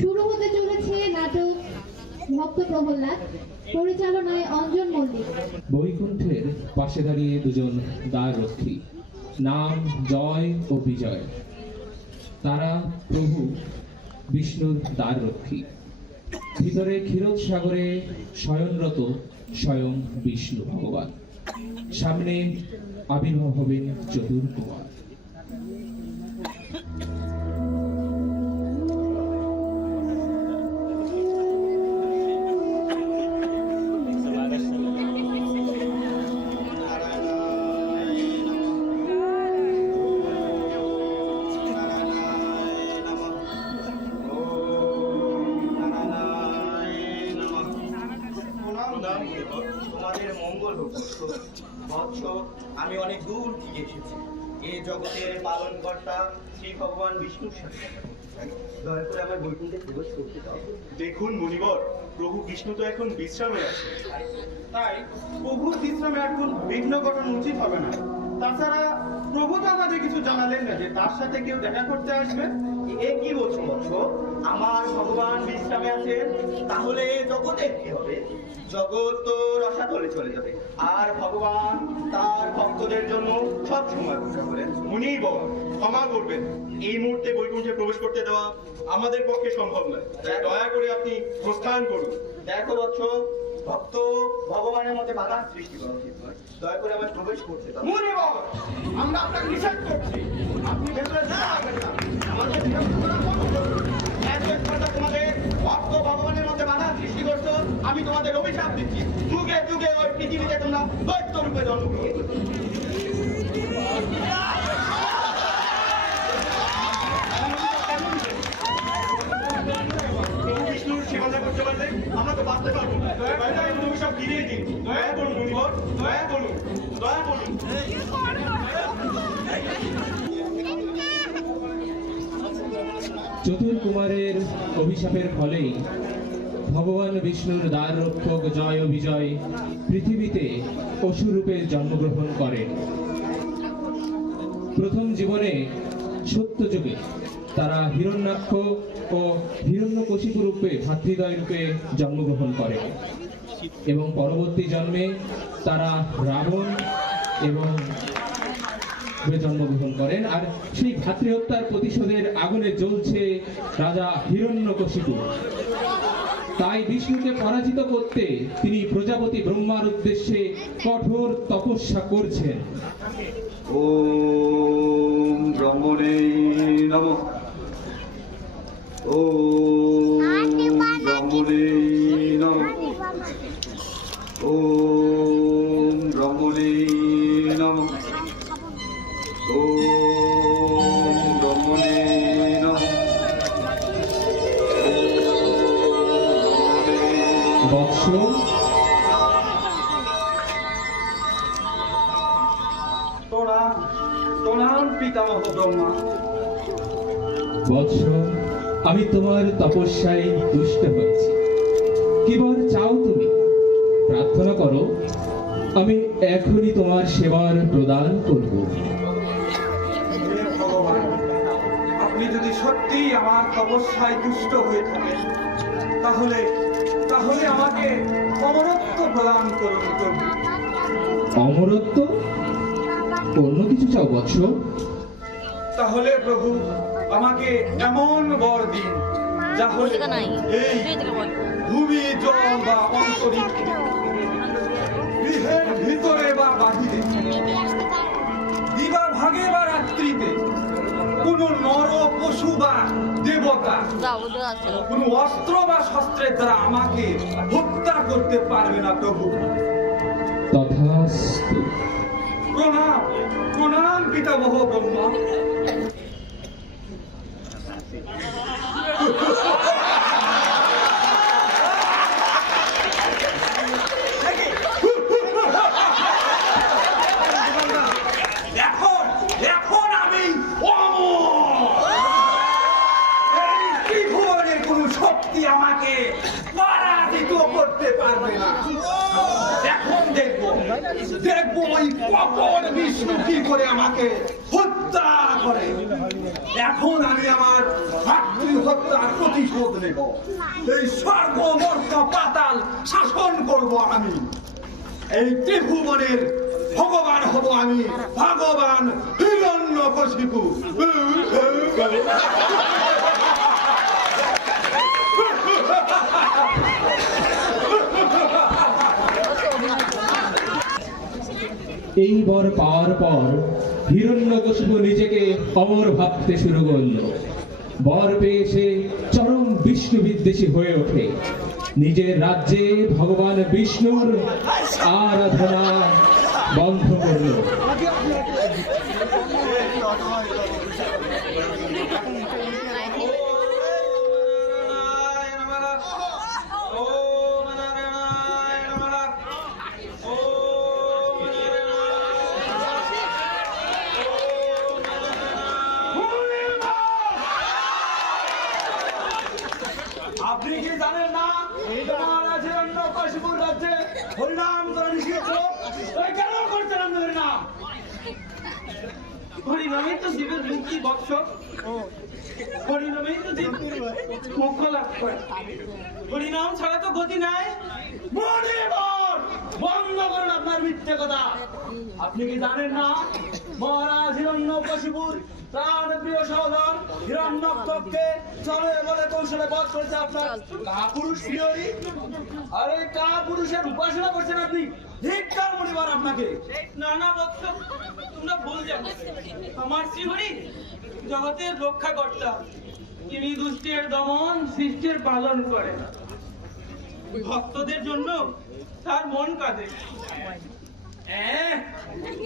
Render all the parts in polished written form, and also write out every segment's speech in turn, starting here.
শুরু হতে চলেছে নাটক ভক্ত প্রহ্লাদ, পরিচালনায় অঞ্জন মল্লিক। বৈকুণ্ঠের পাশে দাঁড়িয়ে দুজন দ্বার রক্ষী, নাম জয় ও বিজয়। তারা প্রভু বিষ্ণুর দ্বার রক্ষী। ভিতরে ক্ষীরোদ সাগরে শয়নরত স্বয়ং বিষ্ণু ভগবান। সামনে আবির্ভাব হবেন চতুর্কুমার। তোমাদের মঙ্গল হোক বৎস। আমি অনেক দূর থেকে এসেছি এই জগতের পালন কর্তা শ্রী ভগবান বিষ্ণুর সাথে। দয়া করে আমার বৈকুণ্ঠে প্রবেশ করতে দাও। দেখুন মুনিবর, প্রভু বিষ্ণু তো এখন বিশ্রামে আছে, তাই প্রভুর বিশ্রামে এখন বিঘ্ন ঘটানো উচিত হবে না। তাছাড়া প্রভু তো আমাদের কিছু জানালেন না যে তার সাথে কেউ দেখা করতে আসবে। এ কি বলছো বৎস? আমার ভগবান বিশ্রামে আছেন, তাহলে জগতের কি হবে? জগৎ তো রসাতলে চলে যাবে, আর ভগবান তার ভক্তদের জন্য সব সময় অপেক্ষা করেন। মুনিবর ক্ষমা করবেন, এই মুহূর্তে বৈকুণ্ঠে প্রবেশ করতে দেওয়া আমাদের পক্ষে সম্ভব নয়। দয়া করে আপনি প্রস্থান করুন। দেখো বৎস, ভক্ত ভগবানের মধ্যে বাধা সৃষ্টি করা উচিত নয়। দয়া করে আমার প্রবেশ করতে দাও। মুনিবর, আমরা আপনাকে নিষেধ করছি, আপনি ভেতরে যেতে পারবেন না। আমাদের বিরক্ত করা বন্ধ করুন। তোমাদের ভক্ত ভগবানের মধ্যে বাধা সৃষ্টি করছো, আমি তোমাদের অভিশাপ দিচ্ছি। যুগে যুগে ওই পৃথিবীতে তোমরা দৈত্য রূপে জন্মগ্রহণ করবে। প্রভু বিষ্ণুর সেবা না করতে পারলে আমরা তো বাঁচতে পারবো না। দয়া করে এই অভিশাপ ফিরিয়ে দিন। দয়া করুন মুনিবর, দয়া করুন, দয়া করুন। চতুর্কুমারের অভিশাপের ফলেই ভগবান বিষ্ণুর দ্বার রক্ষক জয় ও বিজয় পৃথিবীতে অসুরূপে জন্মগ্রহণ করেন। প্রথম জীবনে সত্যযুগে তারা হিরণ্যাক্ষ ও হিরণ্যকশিপু রূপে ভাতৃদ্বয় রূপে জন্মগ্রহণ করেন এবং পরবর্তী জন্মে তারা রাবণ এবং জন্মগ্রহণ করেন। আর সেই ভাতৃহত্যার প্রতিশোধের আগুনে জ্বলছে রাজা হিরণ্যকশিপু। তাই বিষ্ণুকে পরাজিত করতে তিনি প্রজাপতি ব্রহ্মার উদ্দেশ্যে কঠোর তপস্যা করছেন। ওম ব্রহ্মণে নমঃ। ওম ব্রহ্মণে নমঃ। ওম ব্রহ্মণে নমঃ। ওম ব্রহ্মণে নমঃ। বৎস, প্রণাম প্রণাম পিতামহ ব্রহ্মা। বৎস, আমি তোমার তপস্যায় তুষ্ট হয়েছি। কি বর চাও তুমি? প্রার্থনা করো, আমি এখনই তোমার সেবার প্রদান করব। হে ভগবান, আপনি যদি সত্যিই আমার তপস্যায় তুষ্ট হয়ে থাকেন, তাহলে তাহলে আমাকে অমরত্ব প্রদান করুন প্রভু। অমরত্ব? অন্য কিছু চাও বৎস? তাহলে প্রভু আমাকে এমন বর দিন যা হলে এই ভূমি জল বা অন্তরিক্ষে, গৃহের ভিতরে বা বাহিরে, দিবা ভাগে বা রাত্রিতে, কোন নর পশু বা দেবতা কোন অস্ত্র বা শস্ত্রের দ্বারা আমাকে হত্যা করতে পারবে না প্রভু। তথাস্তু। প্রণাম প্রণাম পিতামহ ব্রহ্মা। এখন আমি এই ত্রিভুবনের কোন শক্তি আমাকে পরাজিত করতে পারবে না। এখন দেখবো ওই কপট বিষ্ণু কি করে আমাকে হত্যা করে। এখন আমি আমার ভাতৃ হত্যার প্রতিশোধ নেব। এই স্বর্গ মর্ত পাতাল শাসন করব আমি। এই ত্রিভুবনের ভগবান হব আমি, ভগবান হিরণ্যকশিপু। এই বর পাওয়ার পর হিরণ্যকশিপু নিজেকে অমর ভাবতে শুরু করলো। বর পেয়ে সে চরম বিষ্ণু বিদ্বেষী হয়ে ওঠে। নিজের রাজ্যে ভগবান বিষ্ণুর আরাধনা বন্ধ করলো। আপনি কি জানেন না মহারাজ হিরণ্যকশিপুর রাজ্যে হরিনাম করা নিষিদ্ধ? কেন করছেন আপনি হরিনাম? হরিনামই তো জীবের মুক্তি বৎস। হরিনামেই তো জীব মোক্ষ লাভ করে। হরিনাম ছাড়া তো গতি নাই। মণিবর, বন্ধ করুন আপনার মিথ্যে কথা। আপনি কি জানেন না মহারাজ হিরণ্যকশিপুর প্রাণ প্রিয় সহোদর হিরণ্যককে চলে বলে কৌশলে বধ করেছে আপনার কাপুরুষ প্রিয়রি। আরে কাপুরুষের উপাসনা করছেন আপনি। ধিক্কার মণিবর আপনাকে। না না বৎস, তোমরা ভুল জানো। আমার শ্রীহরি জগতের রক্ষা কর্তা। তিনি দুষ্টের দমন, সৃষ্টির পালন করেন। ভক্তদের জন্য তার মন কাঁদে।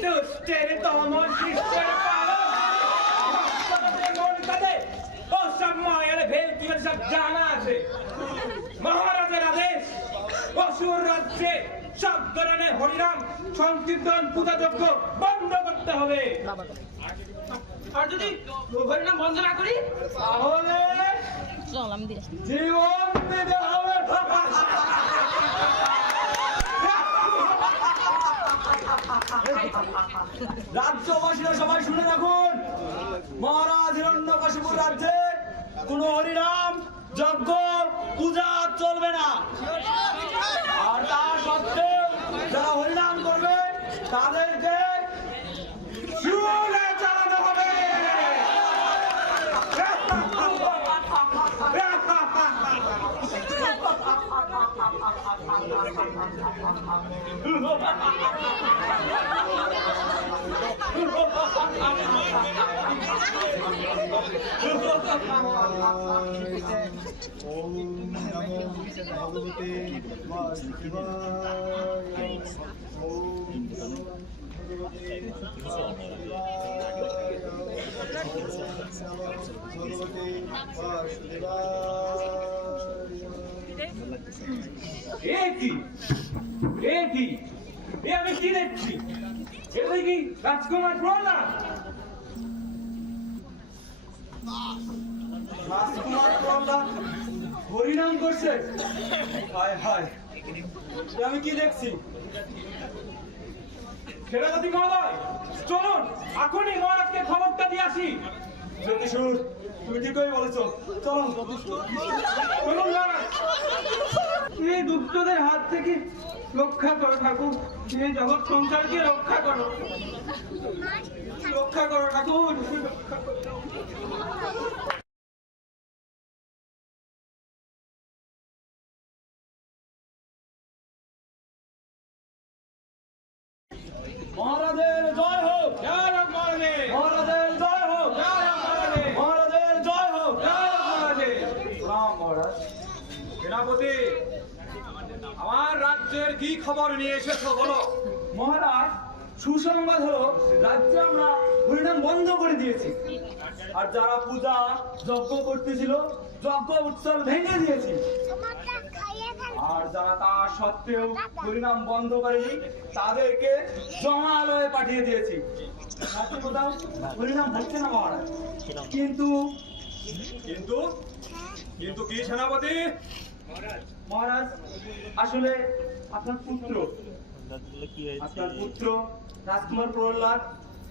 দুষ্টের দমন, সৃষ্টির পালন, ভক্তদের মন কাঁদে। ও সব মায়ের ভেল কি সব জানা আছে। মহারাজের আদেশ, অসুর রাজ্যে সব ধরনের হরিনাম সংকীর্তন পূজাযজ্ঞ বন্ধ করতে হবে। আর যদি হরিনাম বন্ধ না করি তাহলে জীবন দিতে হবে। রাজ্যবাসীরা সবাই শুনে রাখুন, মহারাজ হিরণ্যকশিপুর রাজ্যে কোন হরিনাম যজ্ঞ পূজা চলবে না। আর তা সত্ত্বেও যারা হরিনাম করবে তাদেরকে চুলে চালানো হবে। আমি কি দেখছি? এটা কি রাজকুমার প্রহ্লাদ? রাজকুমার প্রহ্লাদ হরিনাম করছে? হায় হায়, আমি কি দেখছি? সেনাপতি মহোদয়, চলুন এখনই মহারাজকে খবরটা দিয়ে আসি। জ্যোতিষুর, তুমি ঠিকই বলেছো, চলো। চলুন মহারাজ। এই দুষ্টদের হাত থেকে রক্ষা করো ঠাকুর। এই জগৎ সংসারকে রক্ষা করো, রক্ষা করো ঠাকুর। মহারাজের জয় হোক, জয় হোক মহারাজের। মহারাজের জয় হোক, জয় হোক মহারাজের। মহারাজের জয় হোক। জয় হোক মহারাজের। প্রণাম মহারাজ। সেনাপতি, আমার রাজ্যের কি খবর নিয়ে এসেছো বলো। মহারাজ, সুসংবাদ হলো রাজ্যে আমরা হরিনাম বন্ধ করে দিয়েছি। আর যারা পূজা যজ্ঞ করতেছিল যজ্ঞ উৎসব ভেঙে দিয়েছি। আর যারা তা সত্ত্বেও হরিনাম বন্ধ করেনি তাদেরকে জমালয়ে পাঠিয়ে দিয়েছি। রাজ্যে কোথাও হরিনাম হচ্ছে না মহারাজ। কিন্তু কিন্তু কিন্তু কি সেনাপতি? মহারাজ, আসলে আপনার পুত্র রাজকুমার প্রহ্লাদ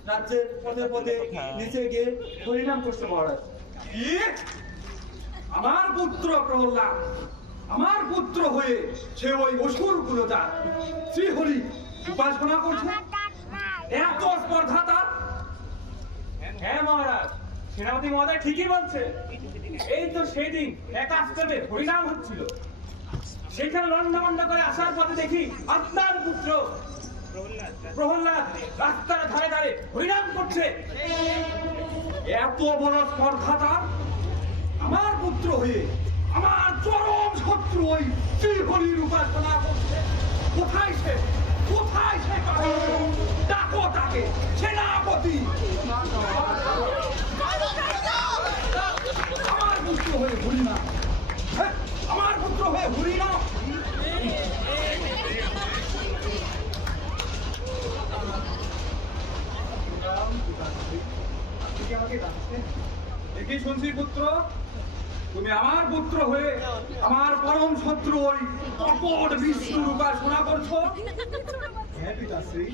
রাজ্যের পদে পদে নিচে গিয়ে হরিনাম করছে মহারাজ। কি? আমার পুত্র প্রহ্লাদ, আমার পুত্র হয়ে সে ওই অসুর গুলোটা শ্রীহরি উপাসনা করছে, এত স্পর্ধা তার? হ্যাঁ মহারাজ, সেনাপতি মহোদয় ঠিকই বলছে। এই তো সেদিন এক আশ্রমে হরিনাম হচ্ছিল, সেখানে লন্ডভন্ড করে আসার পথে দেখি আপনার পুত্র প্রহ্লাদ রাস্তার ধারে ধারে হরিনাম করছে। এত বড় স্পর্ধা তার? আমার পুত্র হয়ে আমার চরম শত্রু ওই শ্রীহরির উপাসনা করছে। কোথায় সে? কোথায় সে? ডাকো তাকে, সেনাপতি। আমার পুত্র হয়ে হরিনাম, হ্যাঁ, আমার পুত্র হয়ে হরিনাম। দেখি শুনছি পুত্র, তুমি আমার পুত্র হয়ে আমার পরম শত্রু ওই অপর বিষ্ণুর উপাসনা করছো। হ্যাঁ পিতাশ্রী,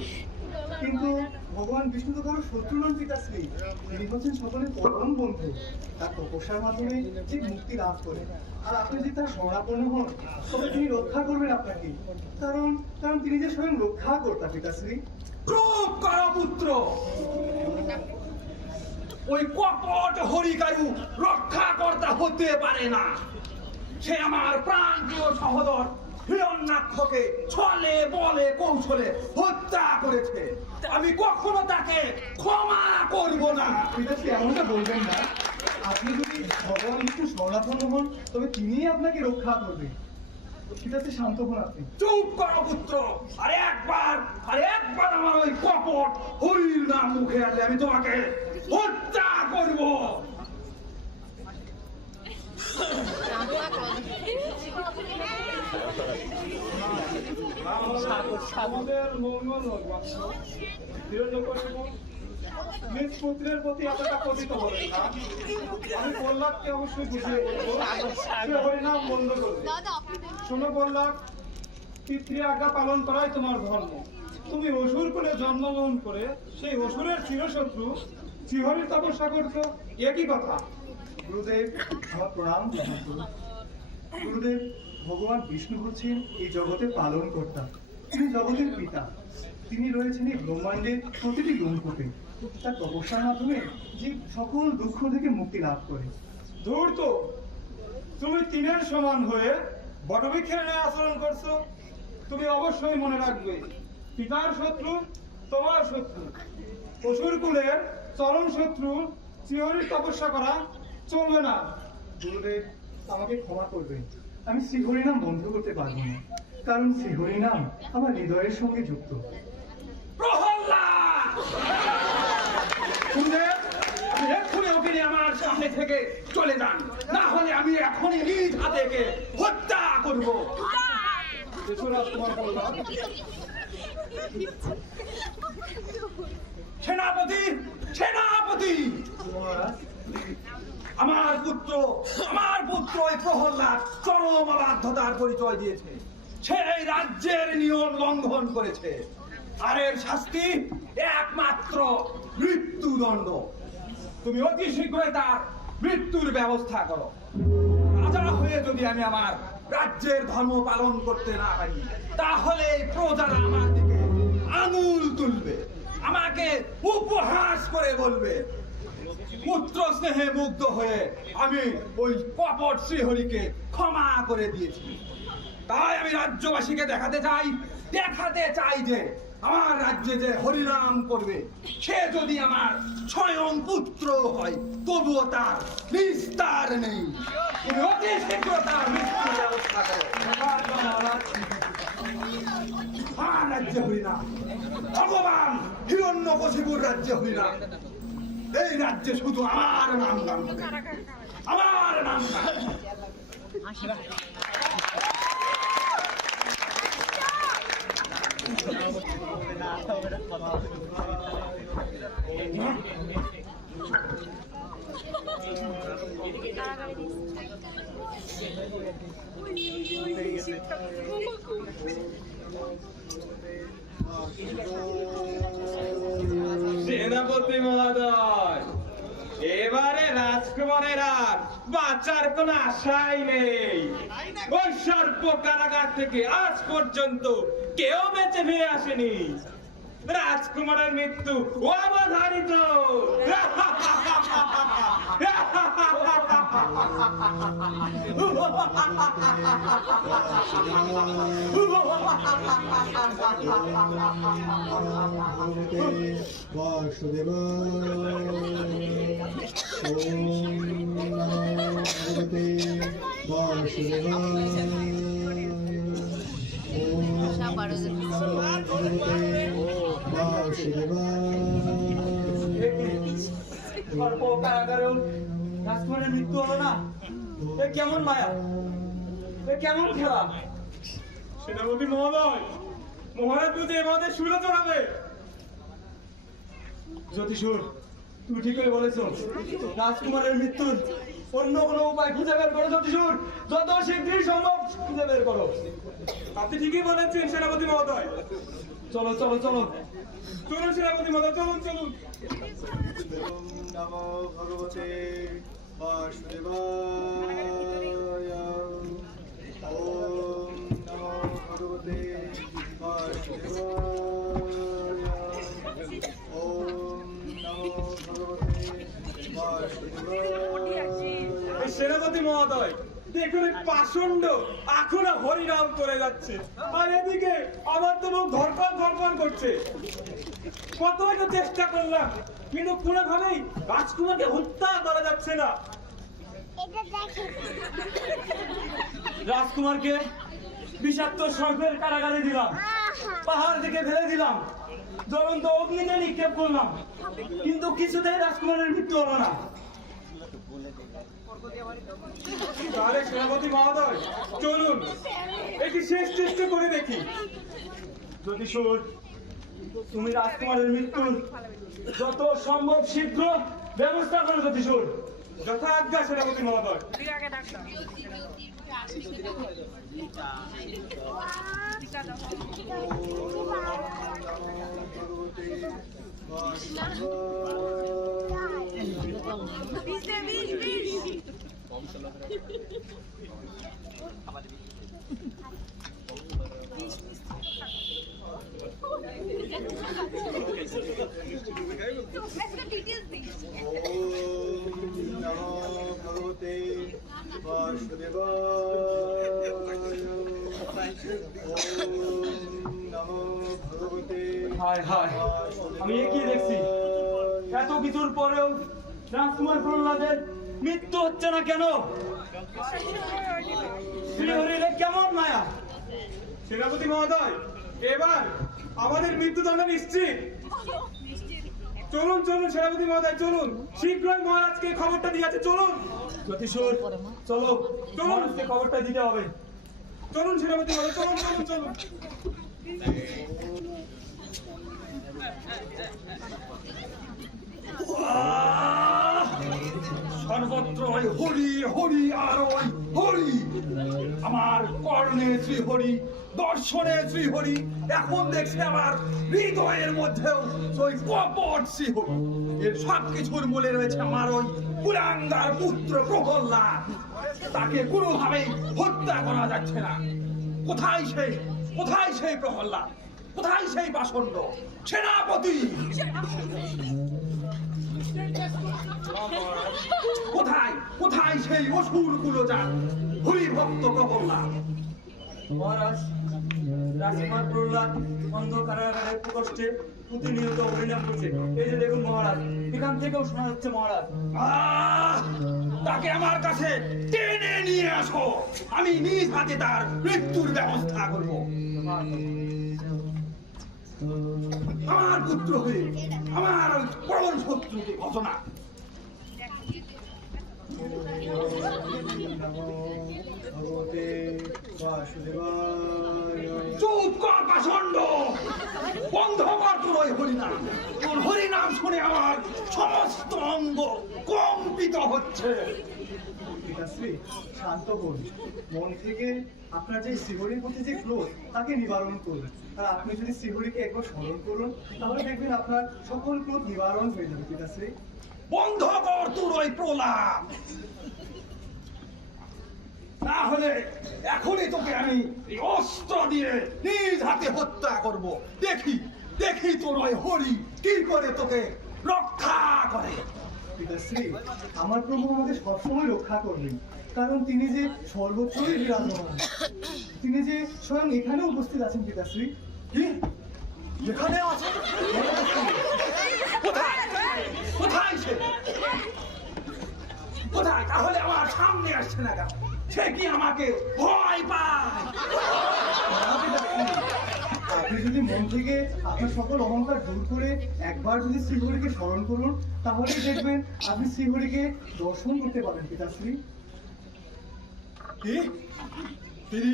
কিন্তু ভগবান বিষ্ণু তো কারো শত্রু নন পিতাশ্রী। তিনি হচ্ছেন সকলের পরম বন্ধু। তার তপস্যার মাধ্যমে যে মুক্তি লাভ করে, আর আপনি যদি তার শরণাপন্ন হন তবে তিনি রক্ষা করবেন আপনাকে। কারণ কারণ তিনি যে স্বয়ং রক্ষা কর্তা পিতাশ্রী। চুপ করো পুত্র, ওই কপট হরিকারু রক্ষাকর্তা হতে পারে না। সে আমার প্রাণপ্রিয় সহোদর হিরণ্যাক্ষকে ছলে বলে কৌশলে হত্যা করেছে। আমি কখনো তাকে ক্ষমা করব না। পিতাশ্রী এমনটা বলবেন না। আপনি যদি ভগবান বিষ্ণু শরণাপন্ন হন তবে তিনিই আপনাকে রক্ষা করবেন। পিতাশ্রী শান্ত হন আপনি। চুপ করো পুত্র, আর একবার আমার ওই কপট হরির নাম মুখে আনলে আমি তোমাকে হত্যা করব। আমাদের মঙ্গল হোক বৎস। হিরণ্যকশিপু নিজ পুত্রের প্রতি এতটা পতিত হবেন না। আমি প্রহ্লাদকে অবশ্যই বুঝিয়ে বলবো সে হরিনাম বন্ধ করবে। শোনো প্রহ্লাদ, পিতৃ আজ্ঞা পালন করাই তোমার ধর্ম। তুমি অসুর কুলে জন্মগ্রহণ করে সেই অসুরের চিরশত্রু শ্রীহরির তপস্যা করছো, একই কথা। গুরুদেব, আমার প্রণাম গ্রহণ করুন। গুরুদেব, ভগবান বিষ্ণু হচ্ছেন এই জগতের পালন কর্তা। তিনি জগতের পিতা। তিনি রয়েছেন এই ব্রহ্মাণ্ডের প্রতিটি লোমকূপে। তার তপস্যার মাধ্যমে জীব সকল দুঃখ থেকে মুক্তি লাভ করে। ধূর্ত, তুমি তিনের সমান হয়ে বটবৃক্ষের ন্যায় আচরণ করছো। তুমি অবশ্যই মনে রাখবে, পিতার শত্রু তোমার শত্রু। অসুর কুলের চরম শত্রু শ্রীহরির তপস্যা করা চলবে না। গুরুদেব, আমাকে ক্ষমা করবেন। আমি শ্রীহরি নাম বন্ধ করতে পারবো না, কারণ শ্রীহরি নাম আমার হৃদয়ের সঙ্গে যুক্ত। প্রহ্লাদ! শুনলে? আপনি এক্ষুনি ওকে নিয়ে আমার সামনে থেকে চলে যান, না হলে আমি এখনই নিজ হাতে একে হত্যা করব। সেনাপতি, সেনাপতি! আমার পুত্র ওই প্রহ্লাদ চরম অবাধ্যতার পরিচয় দিয়েছে। সে এই রাজ্যের নিয়ম লঙ্ঘন করেছে, আর এর শাস্তি একমাত্র মৃত্যুদণ্ড। তুমি অতি শীঘ্রই তার মৃত্যুর ব্যবস্থা করো। রাজা হয়ে যদি আমি আমার রাজ্যের ধর্ম পালন করতে না পারি, তাহলে এই প্রজারা আমার দিকে আঙুল তুলবে, আমাকে উপহাস করে বলবে। পুত্র স্নেহে মুগ্ধ হয়ে আমি ওই কপট শ্রীহরিকে ক্ষমা করে দিয়েছি। তাই আমি রাজ্যবাসীকে দেখাতে চাই যে আমার রাজ্যে যে হরিনাম করবে সে যদি আমার স্বয়ং পুত্র হয়, তবুও তার নিস্তার নেই। তুমি অতি শীঘ্র তার মৃত্যুর ব্যবস্থা করো। আমার রাজ্যে হরিনাম, ভগবান হিরণ্যকশিপুর রাজ্যে হরিনাম। এই রাজ্যে শুধু আমার নাম গান হবে, আমার নাম গান। সেনাপতি রাজকুমারের আর বাঁচার কোনো আশাই নেই। ওই সর্প কারাগার থেকে আজ পর্যন্ত কেউ বেঁচে ফিরে আসেনি। রাজকুমারের মৃত্যু অবধারিত। সর্প কারাগারেও রাজকুমারের মৃত্যু হলো না? এ কেমন মায়া, এ কেমন খেলা? সেনাপতি মহোদয়, মহারাজ যদি এভাবে সুরে চড়াবে। জ্যোতিষুর, তুমি ঠিকই বলেছো। রাজকুমারের মৃত্যুর অন্য কোনো উপায় খুঁজে বের করো জ্যোতিষুর, যত শীঘ্রই সম্ভব খুঁজে বের করো। আপনি ঠিকই বলেছেন সেনাপতি মহোদয়। চলো চলো চলো চলুন সেনাপতি মহোদয়, চলুন চলুন। নমো ভগবতে বাসুদেবায়। ওম নমো ভগবতে বাসুদেবায়। ওম নমো ভগবতে বাসুদেবায়। এই সেনাপতি মহোদয়, দেখুন এই পাষণ্ড এখনো হরিনাম করে যাচ্ছে, আর এদিকে আমার তো মুখ ধরপড় ধরপড় করছে। কতই তো চেষ্টা করলাম, কিন্তু কোনোভাবেই রাজকুমারকে হত্যা করা যাচ্ছে না। রাজকুমারকে বিষাক্ত সর্পের কারাগারে দিলাম, পাহাড় থেকে ফেলে দিলাম, জ্বলন্ত অগ্নিতে নিক্ষেপ করলাম, কিন্তু কিছুতেই রাজকুমারের মৃত্যু হলো না। তাহলে সেনাপতি মহোদয়, চলুন একটি শেষ চেষ্টা করে দেখি। জ্যোতিষুর, তুমি রাজকুমারের মৃত্যুর যত সম্ভব শীঘ্র ব্যবস্থা করো জ্যোতিষুর। যথা আজ্ঞা সেনাপতি মহোদয়। ভগবতে বাসুদেবায়। নমো ভগবতে। হায় হায়, আমি কি দেখছি? এত কিছুর পরেও রাজকুমার প্রহ্লাদের মৃত্যু হচ্ছে না কেন? শ্রীহরির কেমন মায়া! সেনাপতি মহোদয়, এবার আমাদের মৃত্যুদণ্ড নিশ্চিত। চলুন চলুন সেনাপতি মহোদয়, চলুন শীঘ্রই মহারাজকে খবরটা দিয়ে আছে। চলুন জ্যোতিষুর, চলো চলুন, আজকে খবরটা দিতে হবে। চলুন সেনাপতি মহোদয়, চলুন চলুন চলুন। সর্বত্র ওই হরি হরি আর ওই হরি। আমার কর্ণে শ্রীহরি, দর্শনে শ্রীহরি, এখন দেখছি আমার হৃদয়ের মধ্যেও ওই কপট শ্রীহরি। এর সবকিছুর মূলে রয়েছে আমার ওই কুলাঙ্গার পুত্র প্রহ্লাদ। তাকে কোনোভাবেই হত্যা করা যাচ্ছে না। কোথায় সেই প্রহ্লাদ? কোথায় সেই পাষণ্ড সেনাপতি? কোথায় সেই অসুর কুলজাত হরি ভক্ত প্রহ্লাদ? মহারাজ, রাজকুমার প্রহ্লাদ অন্ধকারাগারের প্রকোষ্ঠে প্রতিনিয়ত হরিনাম করছে। এই যে দেখুন মহারাজ, এখান থেকেও শোনা যাচ্ছে মহারাজ। তাকে আমার কাছে টেনে নিয়ে আসো, আমি নিজ হাতে তার মৃত্যুর ব্যবস্থা করব। আমার পুত্র হয়ে আমার ওই পরম শত্রুকে ঘটনা। ভগবতে বাসুদেবায়। চুপ কর পাষণ্ড, বন্ধ কর তোর ওই হরিনাম। তোর হরিনাম শুনে আমার সমস্ত অঙ্গ কম্পিত হচ্ছে। পিতাশ্রী, শান্ত হন। মন থেকে আপনার যে শ্রীহরির প্রতি যে ক্রোধ, তাকে নিবারণ করুন। আর আপনি যদি শ্রীহরিকে একবার স্মরণ করুন, তাহলে দেখবেন আপনার সকল ক্রোধ নিবারণ হয়ে যাবে পিতাশ্রী। বন্ধ কর তোর ওই প্রলাপ। না হলে এখনই তোকে আমি এই অস্ত্র দিয়ে নিজ হাতে হত্যা করব। দেখি দেখি তোর ওই হরি কি করে তোকে রক্ষা করে। পিতাশ্রী, আমার প্রভু আমাকে সবসময় রক্ষা করবেন, কারণ তিনি যে সর্বত্রই বিরাজমান। তিনি যে স্বয়ং এখানে উপস্থিত আছেন পিতাশ্রী। কি এখানে আছে? কোথায় কোথায় সে? কোথায়? তাহলে আমার সামনে আসছে না কেন? সে কি আমাকে ভয় পায়? আপনি যদি মন থেকে আপনার সকল অহংকার দূর করে একবার যদি শ্রীহরিকে স্মরণ করুন, তাহলেই দেখবেন আপনি শ্রীহরিকে দর্শন করতে পারেন পিতাশ্রী। কি তিনি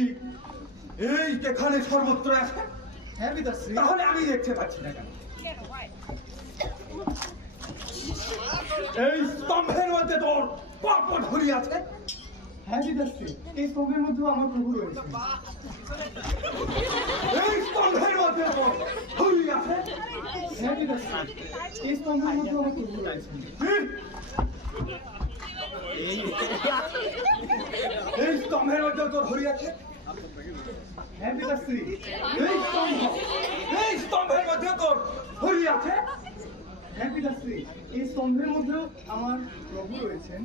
এই এখানে সর্বত্র আছে? হ্যাঁ পিতাশ্রী। তাহলে আমি দেখতে পাচ্ছি না কেন? এই স্তম্ভের মধ্যে তোর পরপর ধরি আছে। হ্যাঁ পিতাশ্রী, এই স্তম্ভের মধ্যেও আমার প্রভু রয়েছে। এই স্তম্ভের মধ্যে তোর ধরি আছে। হ্যাঁ পিতাশ্রী, এই স্তম্ভের মধ্যেও আমার প্রভু রয়েছে। এই স্তম্ভের মধ্যে তোর ধরি আছে। হ্যাঁ পিতাশ্রী। এই স্তম্ভের মধ্যে তোর ধরি আছে। হ্যাঁ পিতাশ্রী, এই স্তম্ভের মধ্যেও আমার প্রভু রয়েছেন।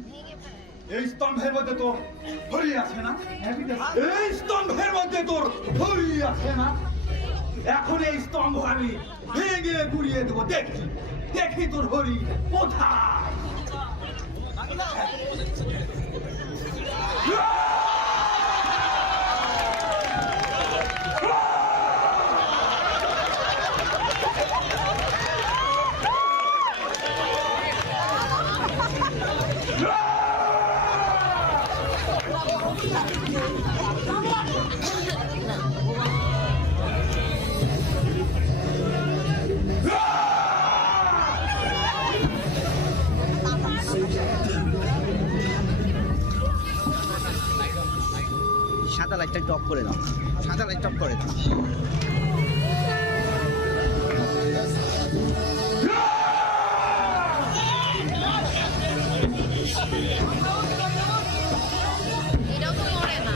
এই স্তম্ভের মধ্যে তোর ধরি আছে না? হ্যাঁ পিতাশ্রী। এই স্তম্ভের মধ্যে তোর ধরি আছে না? এখন এই স্তম্ভ আমি ভেঙে গুড়িয়ে দেবো। দেখি দেখি তোর হরি কোথায়। সাদা লাইটটা টপ করে দাও, সাদা লাইট টপ করে দাও। এটাও তো মরে না।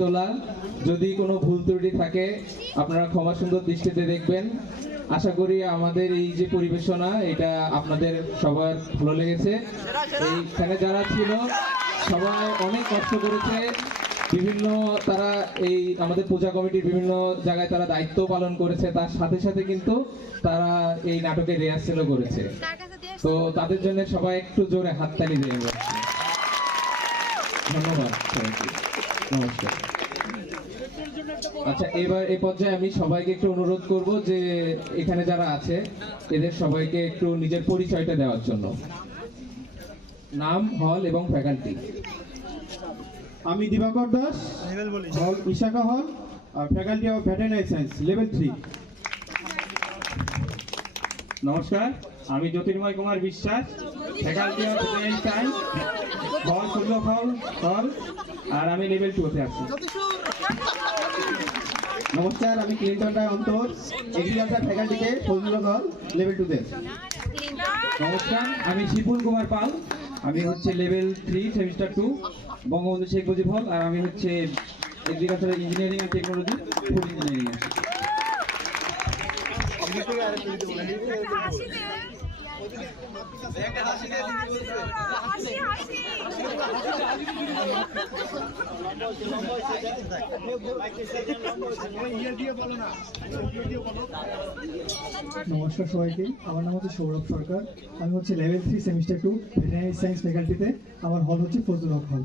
তোলা। যদি কোনো ভুল ত্রুটি থাকে আপনারা ক্ষমা সুন্দর দৃষ্টিতে দেখবেন। আশা করি আমাদের এই যে পরিবেশনা এটা আপনাদের সবার ভালো লেগেছে। এইখানে যারা ছিল সবাই অনেক কষ্ট করেছে, বিভিন্ন তারা এই আমাদের পূজা কমিটির বিভিন্ন জায়গায় তারা দায়িত্ব পালন করেছে, তার সাথে সাথে কিন্তু তারা এই নাটকের রিহার্সেলও করেছে। তো তাদের জন্য সবাই একটু জোরে হাততালি দিয়ে বলছি। ধন্যবাদ সবাইকে, নমস্কার। আচ্ছা, এবার এই পর্যায়ে আমি সবাইকে একটু অনুরোধ করব যে এখানে যারা আছে এদের সবাইকে একটু নিজের পরিচয়টা দেওয়ার জন্য, নাম, হল এবং ফ্যাকাল্টি। আমি দিবাকর দাস, হল ইশাকা হল, আর faculty of veterinary science level 3। নমস্কার, আমি জ্যোতির্ময় Kumar Biswas, faculty of veterinary science, হল সুন্দর হল, আর আমি লেভেল 2 তে আছি। নমস্কার, আমি ক্লিন্টন রায় অন্তর, এগ্রিকালচার ফ্যাকাল্টিতে ফজলুল হল লেভেল 2 তে। নমস্কার, আমি শিপুন কুমার পাল, আমি হচ্ছে লেভেল 3 সেমিস্টার 2 বঙ্গবন্ধু শেখ মুজিব হল, আর আমি হচ্ছে agriculture engineering and technology food engineering. নমস্কার সবাইকে, আমার নাম হচ্ছে সৌরভ সরকার, আমি হচ্ছে লেভেল 3 সেমিস্টার 2 ভেটেরিনারি সায়েন্স ফ্যাকাল্টিতে, আমার হল হচ্ছে ফজলুল হক হল।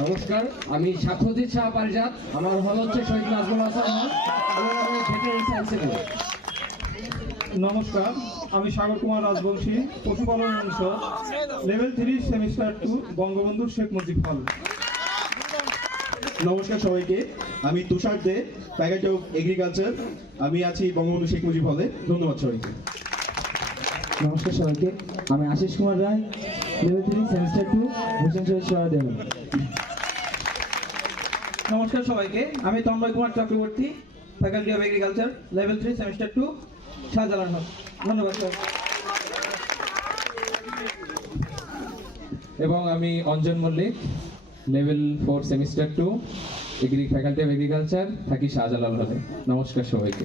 নমস্কার, আমি সাথজিৎ শাহ পারিজাত, আমার হল হচ্ছে শহীদ নাজমুল হাসান হল, এবং আমি ভেটেরিনারি সায়েন্সে নেব। নমস্কার, আমি সাগর কুমার রাজবংশী, পশুপালন অনুষদ লেভেল 3 সেমিস্টার 2 বঙ্গবন্ধু শেখ মুজিব হল। নমস্কার সবাইকে, আমি তুষার দে, ফ্যাকাল্টি অফ এগ্রিকালচার, আমি আছি বঙ্গবন্ধু শেখ মুজিব হলে। ধন্যবাদ সবাইকে। নমস্কার সবাইকে, আমি আশিস কুমার রায়, লেভেল 3 সেমিস্টার 2 ভূষণ শহীদ দেব। নমস্কার সবাইকে, আমি Tanmoy Kumar Chakraborty, faculty of agriculture, level 3 semester 2 Shahjalal hall. ধন্যবাদ স্যার। এবং আমি Anjan Mallik, level 4 semester 2 faculty of agriculture, থাকি শাহজালাল হলে। নমস্কার সবাইকে।